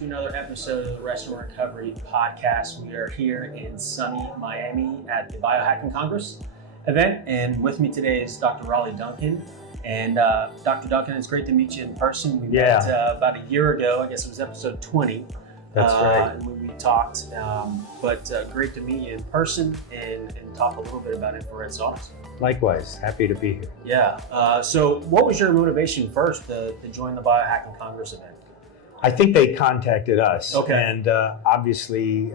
to another episode of the Restaurant Recovery Podcast. We are here in sunny Miami at the Biohacking Congress event, and with me today is Dr. Raleigh Duncan. And Dr. Duncan, it's great to meet you in person. We met about a year ago. I guess it was episode 20. That's right. When we talked, but great to meet you in person and talk a little bit about infrared saunas. Likewise, happy to be here. Yeah. So what was your motivation first to join the Biohacking Congress event? I think they contacted us. Okay. And obviously,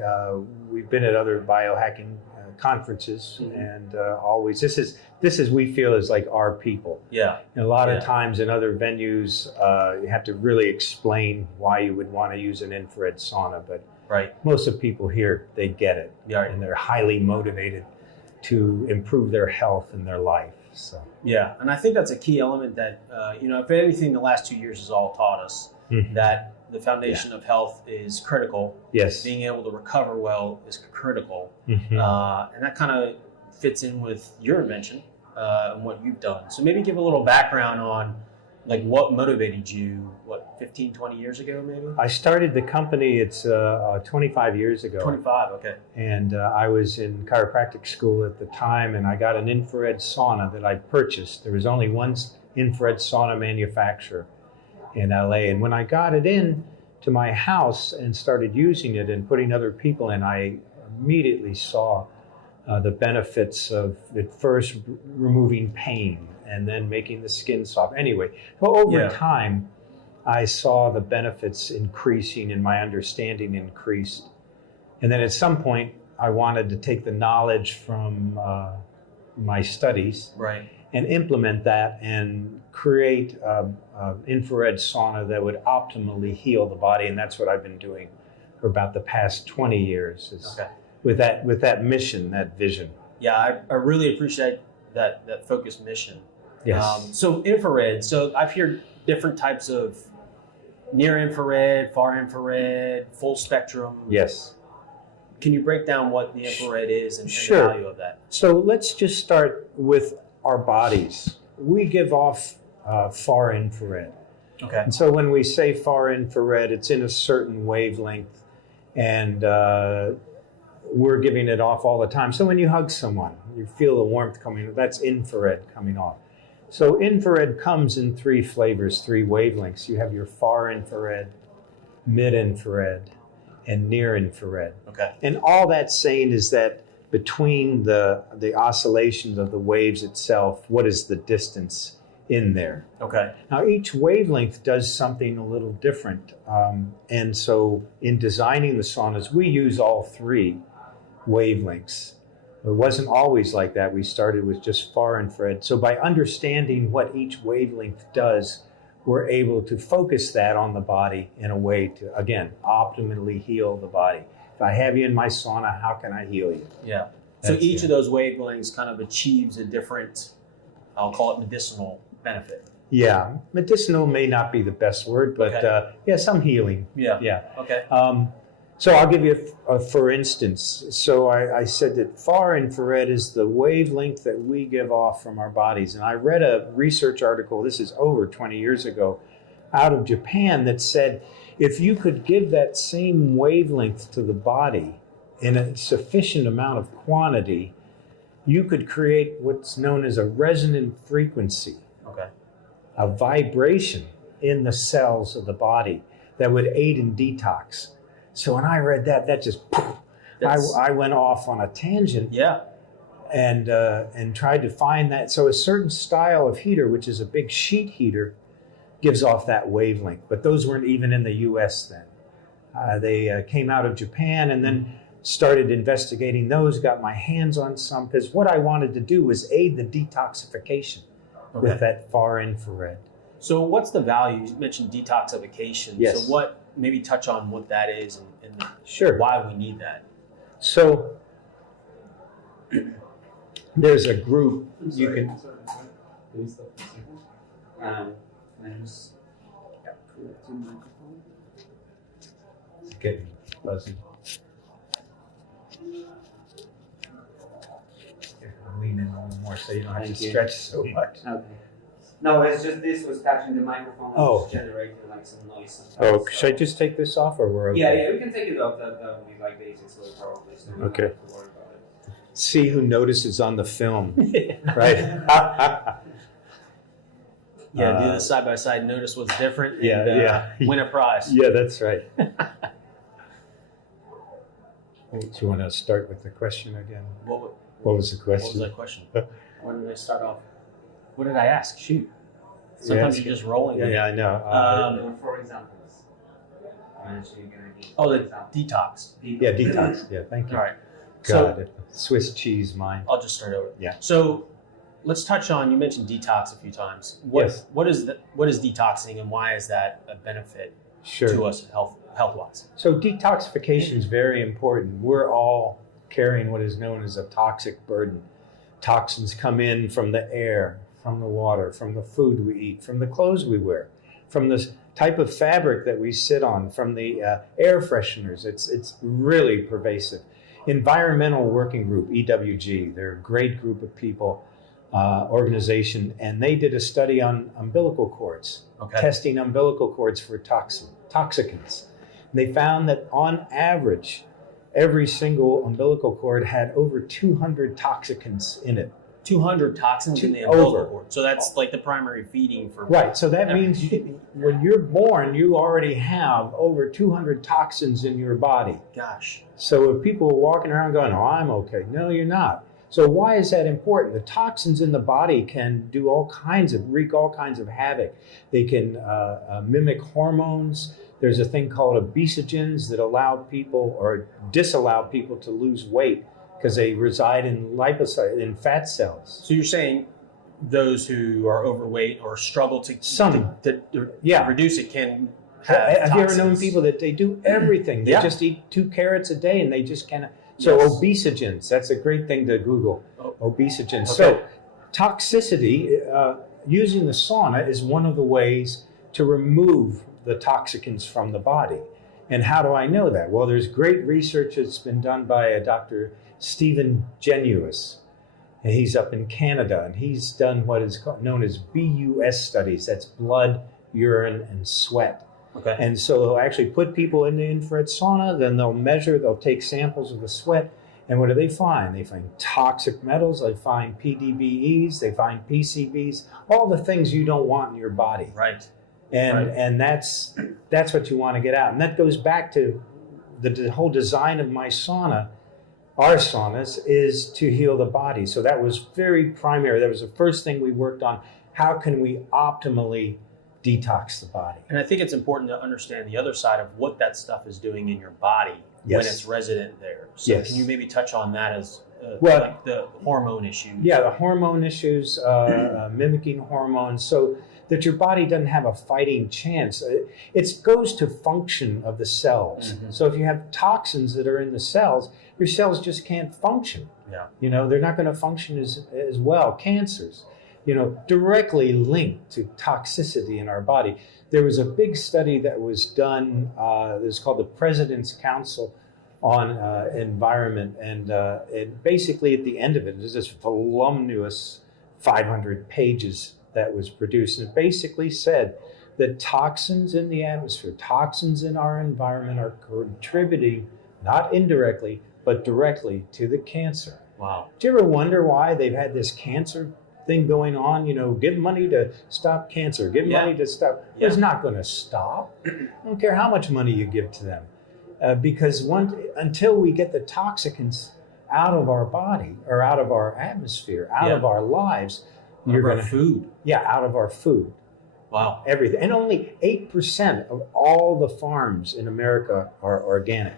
we've been at other biohacking conferences, Mm-hmm. and always this is we feel is like our people. Yeah. And a lot of times in other venues, you have to really explain why you would want to use an infrared sauna, but most of the people here, they get it, and they're highly motivated to improve their health and their life. So yeah, and I think that's a key element that if anything, the last 2 years has all taught us that the foundation of health is critical. Yes. Being able to recover well is critical. Mm-hmm. And that kind of fits in with your invention and what you've done. So maybe give a little background on like what motivated you, 15, 20 years ago maybe? I started the company, it's 25 years ago. 25, okay. And I was in chiropractic school at the time, and I got an infrared sauna that I purchased. There was only one infrared sauna manufacturer in LA. And when I got it in to my house and started using it and putting other people in, I immediately saw the benefits of at first removing pain and then making the skin soft. Anyway, so over time, I saw the benefits increasing and my understanding increased. And then at some point, I wanted to take the knowledge from my studies and implement that and create an infrared sauna that would optimally heal the body. And that's what I've been doing for about the past 20 years with that mission, that vision. Yeah, I really appreciate that focused mission. Yes. So infrared, so I've heard different types of near infrared, far infrared, full spectrum. Yes. Can you break down what the infrared is and the value of that? So let's just start with our bodies. We give off far infrared. Okay. And so when we say far infrared, it's in a certain wavelength, and we're giving it off all the time. So when you hug someone, you feel the warmth coming, that's infrared coming off. So infrared comes in three flavors, three wavelengths. You have your far infrared, mid-infrared, and near infrared. Okay. And all that's saying is that between the oscillations of the waves itself, what is the distance in there? Okay. Now each wavelength does something a little different. And so in designing the saunas, we use all three wavelengths. It wasn't always like that. We started with just far infrared. So by understanding what each wavelength does, we're able to focus that on the body in a way to, again, optimally heal the body. If I have you in my sauna, how can I heal you? Yeah. So each of those wavelengths kind of achieves a different, I'll call it medicinal benefit. Yeah. Medicinal may not be the best word, but some healing. Yeah. Yeah. Okay. So I'll give you a for instance. So I said that far infrared is the wavelength that we give off from our bodies. And I read a research article, this is over 20 years ago, out of Japan that said if you could give that same wavelength to the body in a sufficient amount of quantity, you could create what's known as a resonant frequency, a vibration in the cells of the body that would aid in detox. So when I read that just, I went off on a tangent. Yeah. And tried to find that. So a certain style of heater, which is a big sheet heater, gives off that wavelength. But those weren't even in the U.S. then. They came out of Japan and then started investigating those, got my hands on some, because what I wanted to do was aid the detoxification with that far infrared. So what's the value? You mentioned detoxification. Yes. So maybe touch on what that is and why we need that. So there's a group you can. Can you stop for a second? Can I just correct your microphone? It's getting fuzzy. Lean in a little more so you don't have to stretch so much. Okay. No, it's just this was touching the microphone and Oh. just generating like some noise sometimes. Oh, should I just take this off or we're okay? Yeah, we can take it off. That would be like the easiest way probably. So we don't Okay. have to worry about it. See who notices on the film, right? Yeah, do the side by side. Notice what's different. Yeah, and, yeah. Win a prize. Yeah, that's right. Do you want to start with the question again? What What was the was question? that question? Where did I start off? What did I ask? Shoot. Sometimes you're just rolling. Yeah, I know. For examples. I'm actually going to Oh, the example. detox. Yeah, detox. Yeah, thank you. All right. God, Swiss cheese mind. I'll just start over. Yeah. So let's touch on, you mentioned detox a few times. Yes. What is detoxing and why is that a benefit Sure. to us health-wise? So detoxification is very important. We're all carrying what is known as a toxic burden. Toxins come in from the air, from the water, from the food we eat, from the clothes we wear, from the type of fabric that we sit on, from the air fresheners. It's really pervasive. Environmental Working Group, EWG, they're a great group of people, organization, and they did a study on umbilical cords, testing umbilical cords for toxicants. And they found that on average, every single umbilical cord had over 200 toxicants in it. 200 toxins in the Over. umbilical cord. So that's like the primary feeding for. Right, so that means when you're born, you already have over 200 toxins in your body. Gosh. So if people are walking around going, oh, I'm okay. No, you're not. So why is that important? The toxins in the body can do wreak all kinds of havoc. They can mimic hormones. There's a thing called obesogens that allow people or disallow people to lose weight because they reside in fat cells. So you're saying those who are overweight or struggle to reduce it can have you ever known people that they do everything? They just eat 2 carrots a day and they just cannot. So obesogens, that's a great thing to Google. Obesogens. Okay. So toxicity, using the sauna is one of the ways to remove the toxicants from the body. And how do I know that? Well, there's great research that's been done by a Dr. Stephen Genuis. And he's up in Canada, and he's done what is known as BUS studies. That's blood, urine, and sweat. Okay. And so they'll actually put people in the infrared sauna, then they'll take samples of the sweat, and what do they find? They find toxic metals, they find PDBEs, they find PCBs, all the things you don't want in your body. Right. And that's what you want to get out. And that goes back to the whole design of my sauna. Our saunas is to heal the body. So that was very primary. That was the first thing we worked on. How can we optimally detox the body? And I think it's important to understand the other side of what that stuff is doing in your body when it's resident there. So can you maybe touch on that as like the hormone issues? Yeah, the hormone issues, mimicking hormones, so that your body doesn't have a fighting chance. It goes to function of the cells. Mm-hmm. So if you have toxins that are in the cells, your cells just can't function. Yeah. You know, they're not going to function as well. Cancers, directly linked to toxicity in our body. There was a big study that was done, it was called the President's Council on Environment, and basically at the end of it, there's this voluminous 500 pages that was produced, and it basically said that toxins in the atmosphere, toxins in our environment are contributing, not indirectly, but directly to the cancer. Wow. Do you ever wonder why they've had this cancer thing going on? Give money to stop cancer, give money to stop. Yeah. It's not going to stop. I don't care how much money you give to them. Because until we get the toxicants out of our body or out of our atmosphere, out of our lives, out of our food. Wow. Everything. And only 8% of all the farms in America are organic.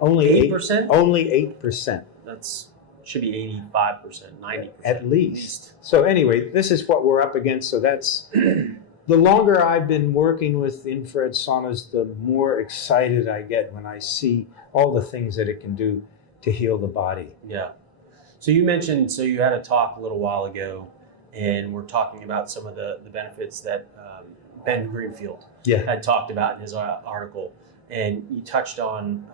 Only 8%? Only 8%. That's should be 85%, 90%. At least. So anyway, this is what we're up against. So that's the longer I've been working with infrared saunas, the more excited I get when I see all the things that it can do to heal the body. Yeah. So you mentioned, you had a talk a little while ago, and we're talking about some of the benefits that Ben Greenfield had talked about in his article, and you touched on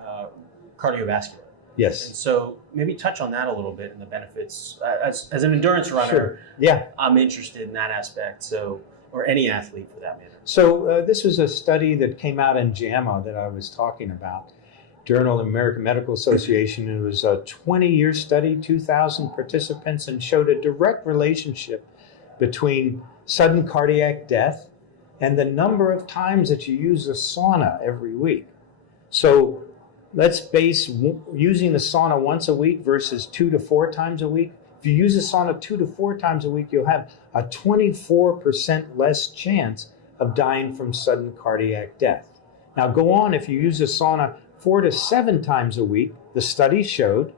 cardiovascular. Yes. And so maybe touch on that a little bit and the benefits. As an endurance runner, Sure. Yeah. I'm interested in that aspect. So, or any athlete for that matter. So this was a study that came out in JAMA that I was talking about, Journal of the American Medical Association. It was a 20-year study, 2,000 participants, and showed a direct relationship between sudden cardiac death and the number of times that you use a sauna every week. So let's base using the sauna once a week versus 2 to 4 times a week. If you use a sauna 2 to 4 times a week, you'll have a 24% less chance of dying from sudden cardiac death. Now go on, if you use a sauna 4 to 7 times a week, the study showed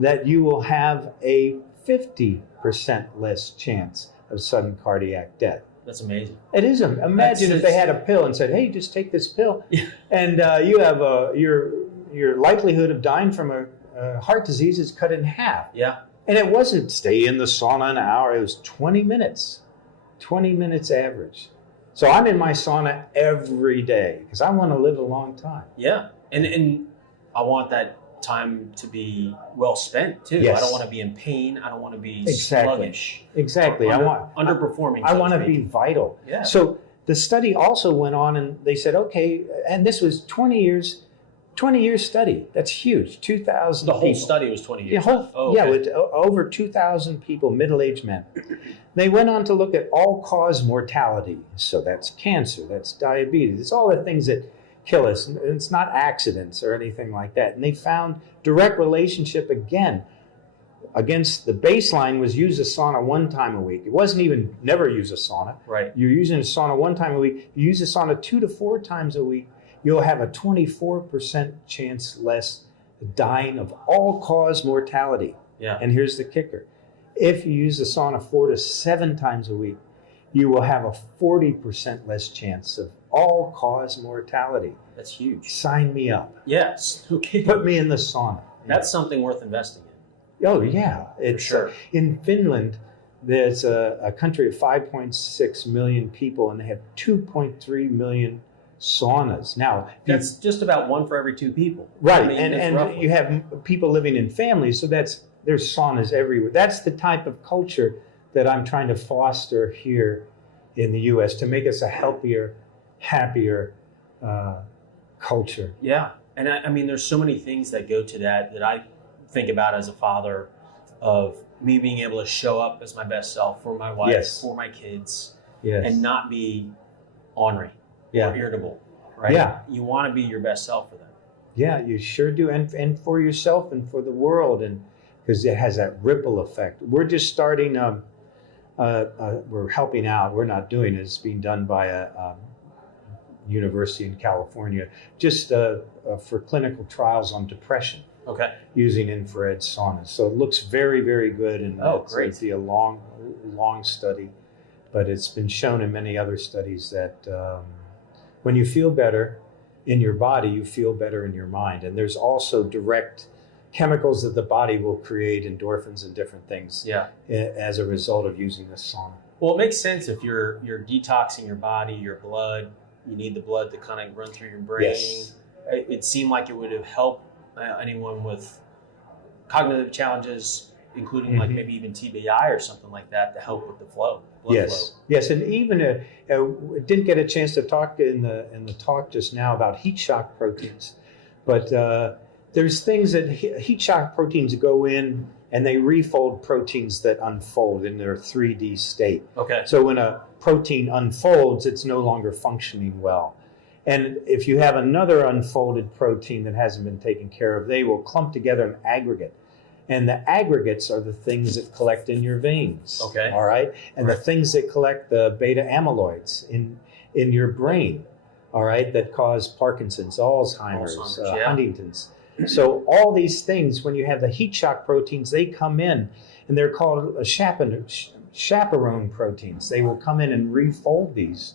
that you will have a 50% less chance of sudden cardiac death. That's amazing. It is. Imagine if they had a pill and said, "Hey, just take this pill, and you have your likelihood of dying from a heart disease is cut in half." Yeah. And it wasn't stay in the sauna an hour. It was 20 minutes, 20 minutes average. So I'm in my sauna every day because I want to live a long time. Yeah, and I want that time to be well spent too. Yes. I don't want to be in pain. I don't want to be Exactly. sluggish. Exactly. Underperforming. I so want to speak. be vital. Yeah. So the study also went on and they said, okay, and this was 20 year study. That's huge. 2,000 The whole people. study was 20 years. Yeah, Okay. with over 2,000 people, middle-aged men. They went on to look at all-cause mortality. So that's cancer, that's diabetes, it's all the things that kill us. It's not accidents or anything like that. And they found direct relationship again against the baseline was use a sauna 1 time a week. It wasn't even never use a sauna. Right. You're using a sauna 1 time a week. You use a sauna 2 to 4 times a week. You'll have a 24% chance less dying of all-cause mortality. Yeah. And here's the kicker. If you use the sauna 4 to 7 times a week, you will have a 40% less chance of all-cause mortality. That's huge. Sign me up. Yes. Okay. Put me in the sauna. That's something worth investing in. Oh, yeah. It's, sure. In Finland, there's a country of 5.6 million people, and they have 2.3 million saunas. Now, That's just about 1 for every 2 people. right, I mean, and roughly. you have people living in families, so there's saunas everywhere. That's the type of culture that I'm trying to foster here in the U.S. to make us a healthier, happier culture. Yeah, and I mean, there's so many things that go to that I think about as a father, of me being able to show up as my best self for my wife, Yes. for my kids, Yes. and not be ornery Yeah. or irritable, right? Yeah. You want to be your best self for them. Yeah, you sure do, and for yourself and for the world, and because it has that ripple effect. We're just starting. We're helping out. We're not doing it. It's being done by a university in California, just for clinical trials on depression, Okay. using infrared saunas. So it looks very, very good, and Great. It'll be a long study, but it's been shown in many other studies that when you feel better in your body, you feel better in your mind. And there's also direct chemicals that the body will create, endorphins and different things, Yeah. as a result of using this sauna. Well, it makes sense if you're detoxing your body, your blood. You need the blood to kind of run through your brain. Yes. It seemed like it would have helped anyone with cognitive challenges, including like maybe even TBI or something like that, to help with the blood Yes, flow. yes, and even didn't get a chance to talk in the talk just now about heat shock proteins, but there's things that heat shock proteins go in and they refold proteins that unfold in their 3D state. Okay. So when a protein unfolds, it's no longer functioning well. And if you have another unfolded protein that hasn't been taken care of, they will clump together an aggregate. And the aggregates are the things that collect in your veins. Okay. All right. And the things that collect the beta amyloids in your brain. All right. That cause Parkinson's, Alzheimer's, yeah. Huntington's. So all these things, when you have the heat shock proteins, they come in, and they're called chaperone proteins. They will come in and refold these.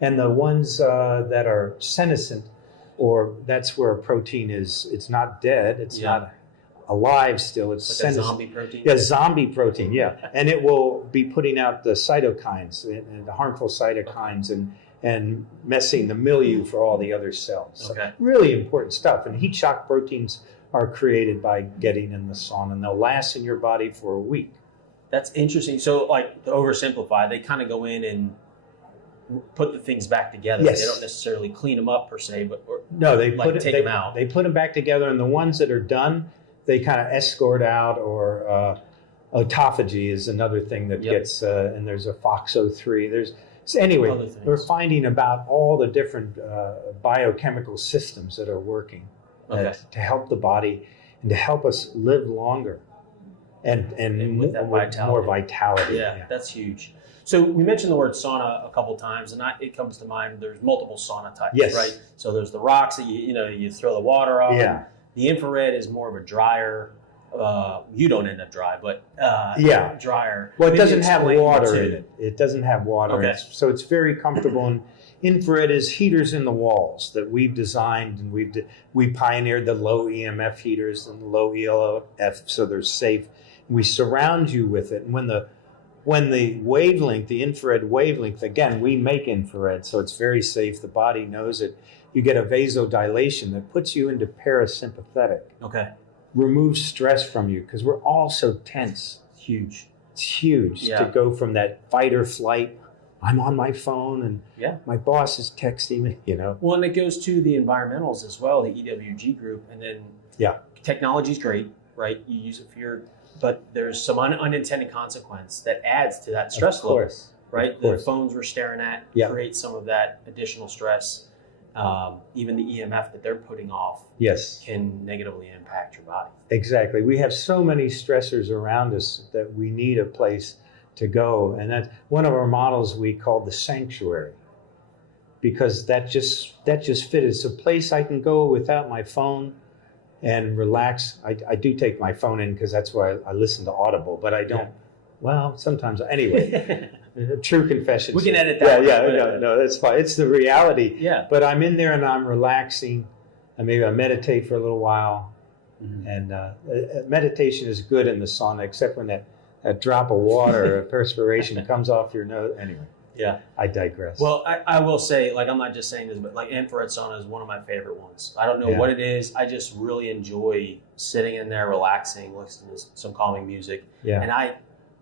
And the ones that are senescent, or that's where a protein is, it's not dead, it's not alive still, it's like senescent. a zombie protein? Yeah, zombie protein, yeah. And it will be putting out the cytokines, and the harmful cytokines, and messing the milieu for all the other cells. Okay. So really important stuff. And heat shock proteins are created by getting in the sauna, and they'll last in your body for a week. That's interesting. So, like, to oversimplify, they kind of go in and put the things back together. Yes. They don't necessarily clean them up per se, but No, they take them out. They put them back together, and the ones that are done, they kind of escort out, or autophagy is another thing that gets, and there's a FOXO3. So anyway, we're finding about all the different biochemical systems that are working to help the body and to help us live longer and with more vitality. Yeah, that's huge. So we mentioned the word sauna a couple times, and it comes to mind. There's multiple sauna types, right? So there's the rocks that you throw the water on. Yeah. The infrared is more of a drier. You don't end up dry, but drier. Well, it doesn't have water in it. It doesn't have water. Okay. So it's very comfortable. And infrared is heaters in the walls that we've designed, and we pioneered the low EMF heaters and the low ELF, so they're safe. We surround you with it, and when the wavelength, the infrared wavelength, again, we make infrared, so it's very safe. The body knows it. You get a vasodilation that puts you into parasympathetic. Okay. Removes stress from you, because we're all so tense. Huge. It's huge to go from that fight or flight. I'm on my phone and my boss is texting me, Well, and it goes to the environmentals as well, the EWG group, and then technology's great, right? You use it but there's some unintended consequence that adds to that stress level, right? The phones we're staring at create some of that additional stress. Even the EMF that they're putting off can negatively impact your body. Exactly. We have so many stressors around us that we need a place to go. And that's one of our models we called the sanctuary, because that just fit. It's a place I can go without my phone and relax. I do take my phone in because that's where I listen to Audible, but I don't. Well, sometimes. Anyway, true confession. We can edit that. No, that's fine. It's the reality. Yeah. But I'm in there and I'm relaxing, and maybe I meditate for a little while. Mm-hmm. And meditation is good in the sauna, except when that drop of water or perspiration comes off your nose. Anyway. Yeah, I digress. Well, I will say, like, I'm not just saying this, but like infrared sauna is one of my favorite ones. I don't know what it is. I just really enjoy sitting in there, relaxing, listening to some calming music. Yeah. And I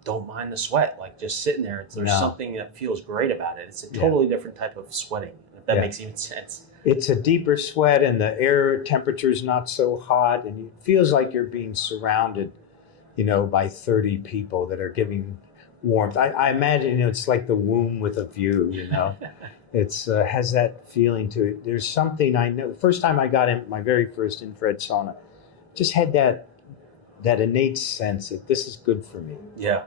don't mind the sweat, like just sitting there. There's something that feels great about it. It's a totally different type of sweating, if that makes even sense. It's a deeper sweat, and the air temperature is not so hot, and it feels like you're being surrounded, by 30 people that are giving warmth. I imagine it's like the womb with a view. It's has that feeling to it. There's something I know. The first time I got in my very first infrared sauna, just had that innate sense that this is good for me. Yeah.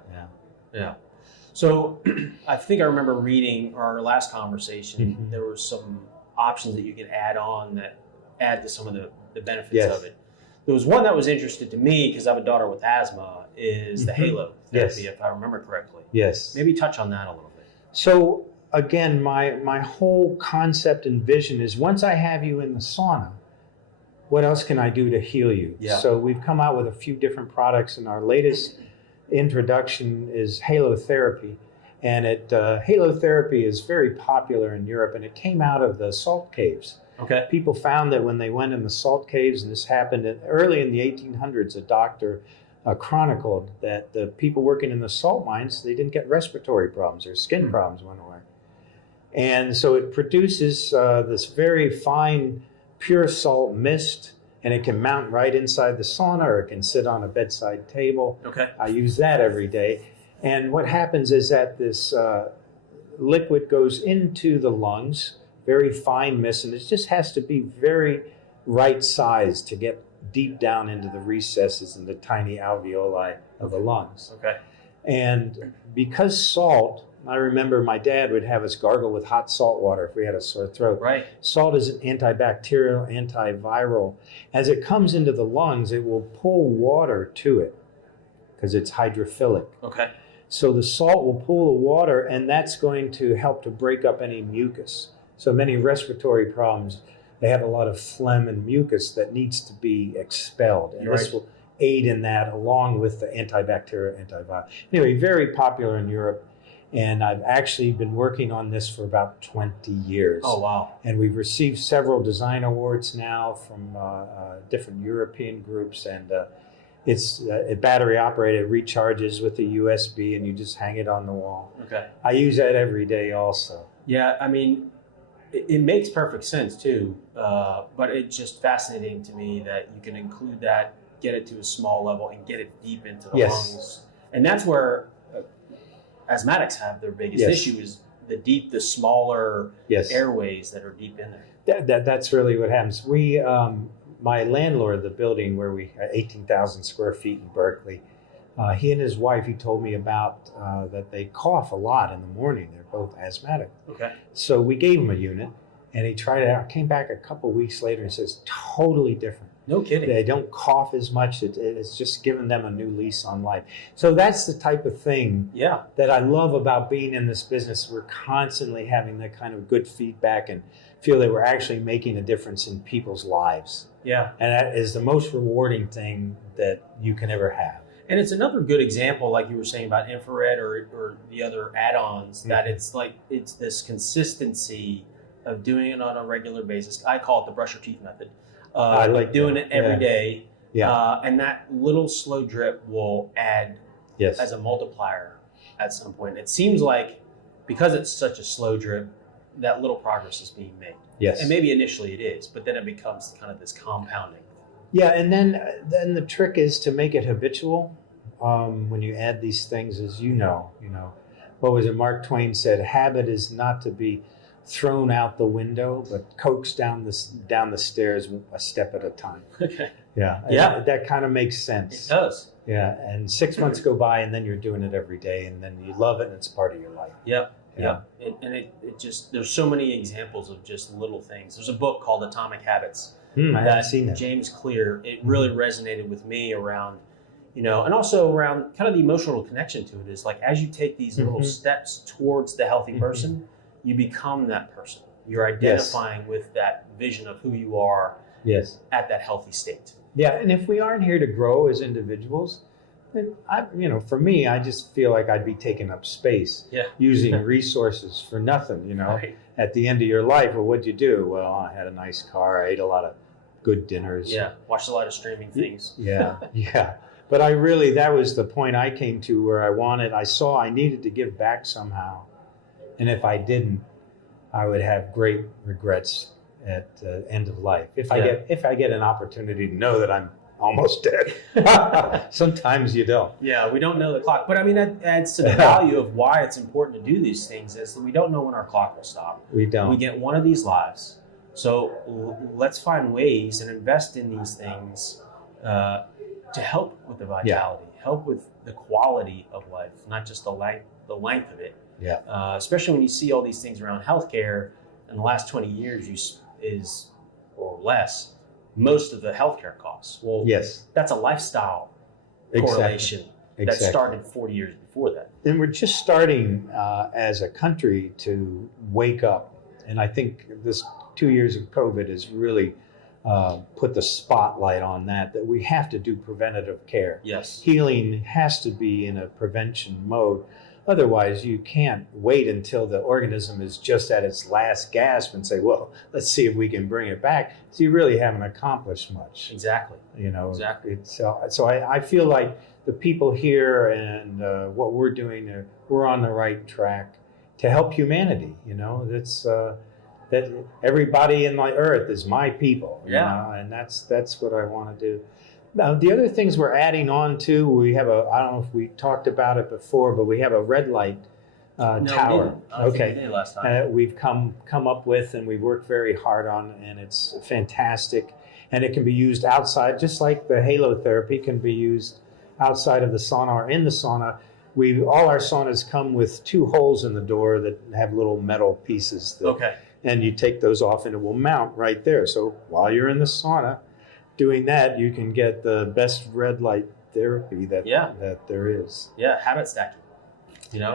So I think I remember reading our last conversation. There were some options that you can add on that add to some of the benefits of it. There was one that was interesting to me because I have a daughter with asthma, is the halo therapy, if I remember correctly. Yes. Maybe touch on that a little bit. So again, my whole concept and vision is, once I have you in the sauna, what else can I do to heal you? Yeah. So we've come out with a few different products, and our latest introduction is halo therapy. And halo therapy is very popular in Europe, and it came out of the salt caves. Okay. People found that when they went in the salt caves, and this happened early in the 1800s, a doctor chronicled that the people working in the salt mines, they didn't get respiratory problems. Their skin problems went away. And so it produces this very fine, pure salt mist, and it can mount right inside the sauna, or it can sit on a bedside table. Okay. I use that every day. And what happens is that this liquid goes into the lungs, very fine mist, and it just has to be very right size to get deep down into the recesses and the tiny alveoli of the lungs. Okay. And because salt, I remember my dad would have us gargle with hot salt water if we had a sore throat. Right. Salt is an antibacterial, antiviral. As it comes into the lungs, it will pull water to it because it's hydrophilic. Okay. So the salt will pull the water, and that's going to help to break up any mucus. So many respiratory problems, they have a lot of phlegm and mucus that needs to be expelled. And this will aid in that, along with the antibacterial, antiviral. Anyway, very popular in Europe. And I've actually been working on this for about 20 years. Oh, wow. And we've received several design awards now from different European groups. And it's battery operated, recharges with a USB, and you just hang it on the wall. Okay. I use that every day also. Yeah, I mean, it makes perfect sense too, but it's just fascinating to me that you can include that, get it to a small level, and get it deep into the lungs. And that's where asthmatics have their biggest issue, is the smaller airways that are deep in there. That's really what happens. We, my landlord, the building where we had 18,000 square feet in Berkeley, he and his wife, he told me about that they cough a lot in the morning. They're both asthmatic. Okay. So we gave him a unit, and he tried it out. Came back a couple weeks later and says, totally different. No kidding. They don't cough as much. It's just given them a new lease on life. So that's the type of thing that I love about being in this business. We're constantly having that kind of good feedback and feel that we're actually making a difference in people's lives. Yeah. And that is the most rewarding thing that you can ever have. And it's another good example, like you were saying about infrared or the other add-ons, that it's this consistency of doing it on a regular basis. I call it the brush your teeth method. I like doing it every day. Yeah. And that little slow drip will add as a multiplier at some point. It seems like because it's such a slow drip, that little progress is being made. Yes. And maybe initially it is, but then it becomes kind of this compounding. Yeah, and then the trick is to make it habitual. When you add these things, as you know, what was it? Mark Twain said, "Habit is not to be thrown out the window, but coaxed down the stairs a step at a time." Okay. Yeah. Yeah. That kind of makes sense. It does. Yeah. And 6 months go by, and then you're doing it every day, and then you love it, and it's part of your life. Yep. Yeah. It just, there's so many examples of just little things. There's a book called Atomic Habits. I haven't seen that. James Clear. It really resonated with me around, and also around kind of the emotional connection to it, is like, as you take these little steps towards the healthy person, you become that person. You're identifying with that vision of who you are at that healthy state. Yeah, and if we aren't here to grow as individuals, then for me, I just feel like I'd be taking up space, using resources for nothing. Right. At the end of your life, well, what'd you do? Well, I had a nice car, I ate a lot of good dinners. Yeah, watched a lot of streaming things. Yeah. But that was the point I came to, where I saw I needed to give back somehow. And if I didn't, I would have great regrets at the end of life. If I get an opportunity to know that I'm almost dead. Sometimes you don't. Yeah, we don't know the clock. But I mean, that adds to the value of why it's important to do these things, is that we don't know when our clock will stop. We don't. We get one of these lives. So let's find ways and invest in these things to help with the vitality, help with the quality of life, not just the length of it. Yeah. Especially when you see all these things around healthcare in the last 20 years or less, most of the healthcare costs. Well, that's a lifestyle correlation that started 40 years before that. And we're just starting as a country to wake up. And I think this 2 years of COVID has really put the spotlight on that we have to do preventative care. Yes. Healing has to be in a prevention mode. Otherwise, you can't wait until the organism is just at its last gasp and say, well, let's see if we can bring it back. So you really haven't accomplished much. Exactly. Exactly. So I feel like the people here and what we're doing, we're on the right track to help humanity. That everybody in my earth is my people. And that's what I want to do. Now, the other things we're adding on to, we have I don't know if we talked about it before, but we have a red light tower. We didn't. I think we did last time. We've come up with, and we've worked very hard on, and it's fantastic. And it can be used outside, just like the halo therapy can be used outside of the sauna or in the sauna. All our saunas come with 2 holes in the door that have little metal pieces. And you take those off, and it will mount right there. So while you're in the sauna doing that, you can get the best red light therapy that there is. Yeah, habit stacking.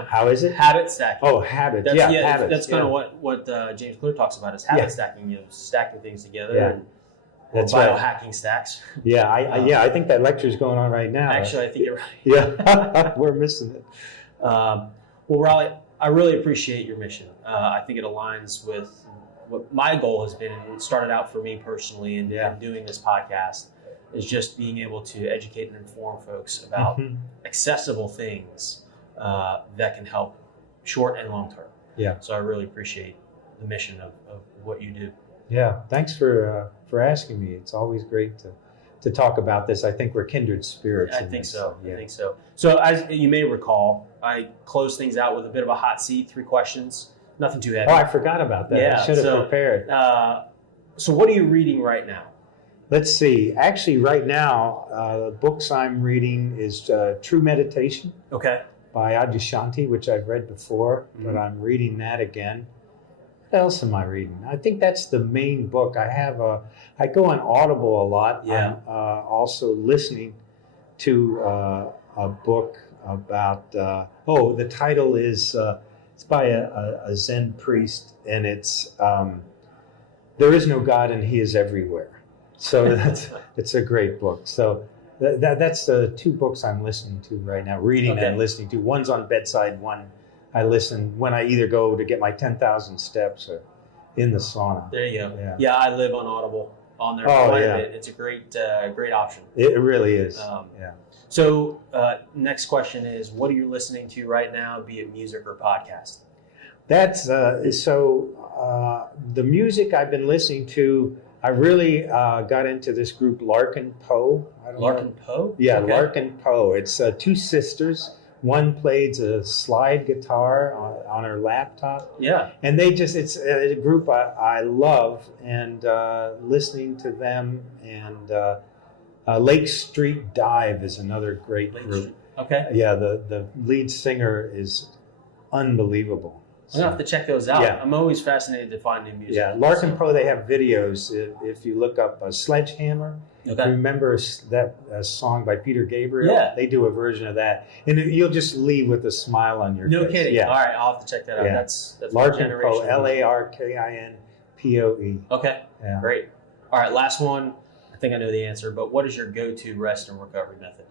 How is it? Habit stacking. Oh, habit. Habits. That's kind of what James Clear talks about, is habit stacking. Stacking things together. And that's biohacking stacks. Yeah, I think that lecture's going on right now. Actually, I think you're right. Yeah, we're missing it. Well, Raleigh, I really appreciate your mission. I think it aligns with what my goal has been, and it started out for me personally in doing this podcast, is just being able to educate and inform folks about accessible things that can help short and long term. Yeah. So I really appreciate the mission of what you do. Yeah. Thanks for asking me. It's always great to talk about this. I think we're kindred spirits. I think so. Yeah. I think so. So as you may recall, I close things out with a bit of a hot seat, 3 questions. Nothing too heavy. Oh, I forgot about that. Yeah, I should have prepared. So what are you reading right now? Let's see. Actually, right now, the books I'm reading is True Meditation Okay. by Adyashanti, which I've read before, but I'm reading that again. What else am I reading? I think that's the main book. I go on Audible a lot. Yeah. I'm also listening to a book about, the title is, it's by a Zen priest, and it's There Is No God and He Is Everywhere. So it's a great book. So that's the 2 books I'm listening to right now, reading and listening to. One's on bedside, one I listen when I either go to get my 10,000 steps or in the sauna. There you go. Yeah, I live on Audible on there. It's a great option. It really is. Yeah. So next question is, what are you listening to right now, be it music or podcast? That's the music I've been listening to. I really got into this group Larkin Poe. Larkin Poe? Yeah, okay. Larkin Poe. It's 2 sisters. One plays a slide guitar on her laptop. Yeah. And it's a group I love, and listening to them, and Lake Street Dive is another great group. Okay. Yeah, the lead singer is unbelievable. I'm going to have to check those out. Yeah. I'm always fascinated to find new music. Yeah, Larkin Poe, they have videos. If you look up Sledgehammer, remember that song by Peter Gabriel? Yeah. They do a version of that. And you'll just leave with a smile on your face. No kidding. Yeah. All right, I'll have to check that out. That's Larkin Poe, Larkinpoe. Okay, great. All right, last one. I think I know the answer, but what is your go-to rest and recovery method?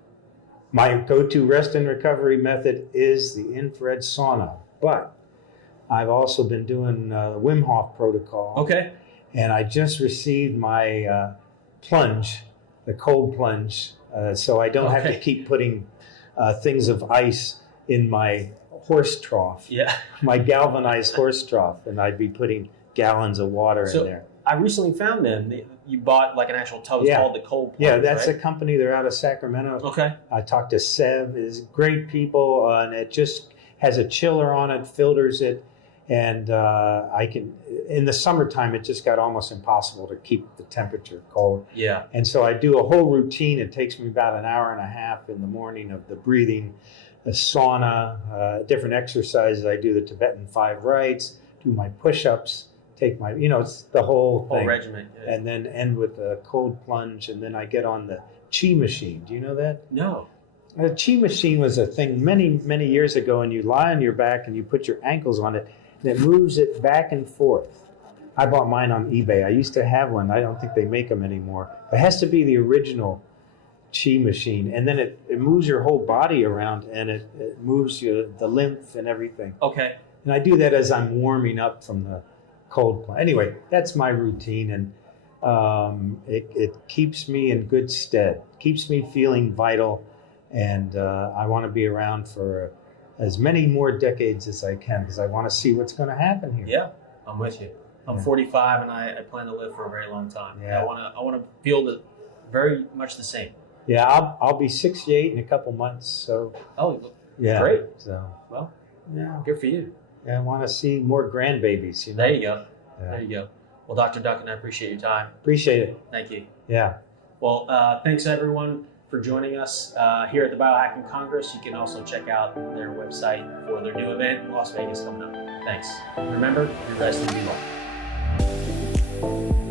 My go-to rest and recovery method is the infrared sauna, but I've also been doing the Wim Hof protocol. Okay. And I just received my plunge, the cold plunge, so I don't have to keep putting things of ice in my horse trough. Yeah. My galvanized horse trough, and I'd be putting gallons of water in there. I recently found them. You bought like an actual tub. It's called the Cold Plunge. Yeah, that's a company. They're out of Sacramento. Okay. I talked to Sev. It's great people, and it just has a chiller on it, filters it. And I can, in the summertime, it just got almost impossible to keep the temperature cold. Yeah. And so I do a whole routine. It takes me about an hour and a half in the morning of the breathing, the sauna, different exercises. I do the Tibetan 5 rites, do my push-ups, take my, it's the whole thing. Whole regimen. Yeah. And then end with a cold plunge. And then I get on the chi machine. Do you know that? No. The chi machine was a thing many, many years ago, and you lie on your back and you put your ankles on it. And it moves it back and forth. I bought mine on eBay. I used to have one. I don't think they make them anymore. It has to be the original chi machine. And then it moves your whole body around, and it moves the lymph and everything. Okay. And I do that as I'm warming up from the cold plunge. Anyway, that's my routine, and it keeps me in good stead. Keeps me feeling vital, and I want to be around for as many more decades as I can, because I want to see what's going to happen here. Yeah, I'm with you. I'm 45, and I plan to live for a very long time. Yeah. I want to feel very much the same. Yeah, I'll be 68 in a couple months. So. Oh, yeah, great. So well, yeah, good for you. Yeah, I want to see more grandbabies. There you go. Yeah. There you go. Well, Dr. Duncan, I appreciate your time. Appreciate it. Thank you. Yeah. Well, thanks everyone for joining us here at the Biohacking Congress. You can also check out their website for their new event in Las Vegas coming up. Thanks. Remember, your rest and be well.